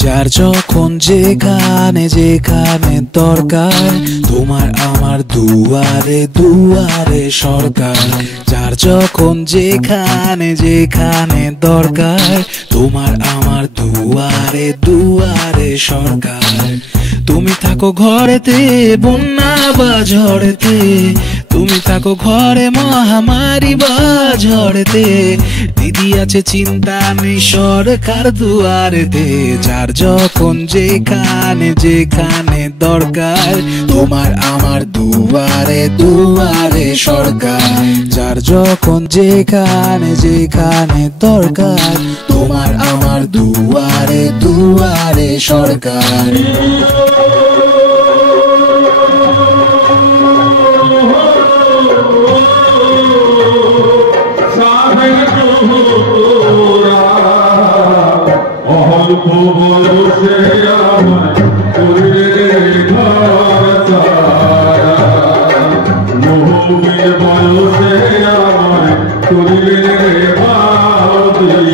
যার যখন যেখানে যেখানে দরকার, তোমার আমার দুয়ারে দুয়ারে সরকার। যার যখন যেখানে যেখানে দরকার, তোমার আমার দুয়ারে দুয়ারে সরকার। তুমি থাকো ঘরেতে বন্যা বা ঝড়েতে, তুমি থাকো ঘরে মহামারী বা ঝড়েতে, দিদি আছে চিন্তা নেই সরকার দুয়ারেতে। যার যখন যেখানে যেখানে দরকার, তোমার আমার দুয়ারে দুয়ারে সরকার। যার যখন যেখানে যেখানে দরকার, তোমার আমার দুয়ারে দুয়ারে সরকার। অল্প বয়সে আমায় করলে ঘর সারা, মহবিল বয়সে আমায় করলে ভাবিয়া।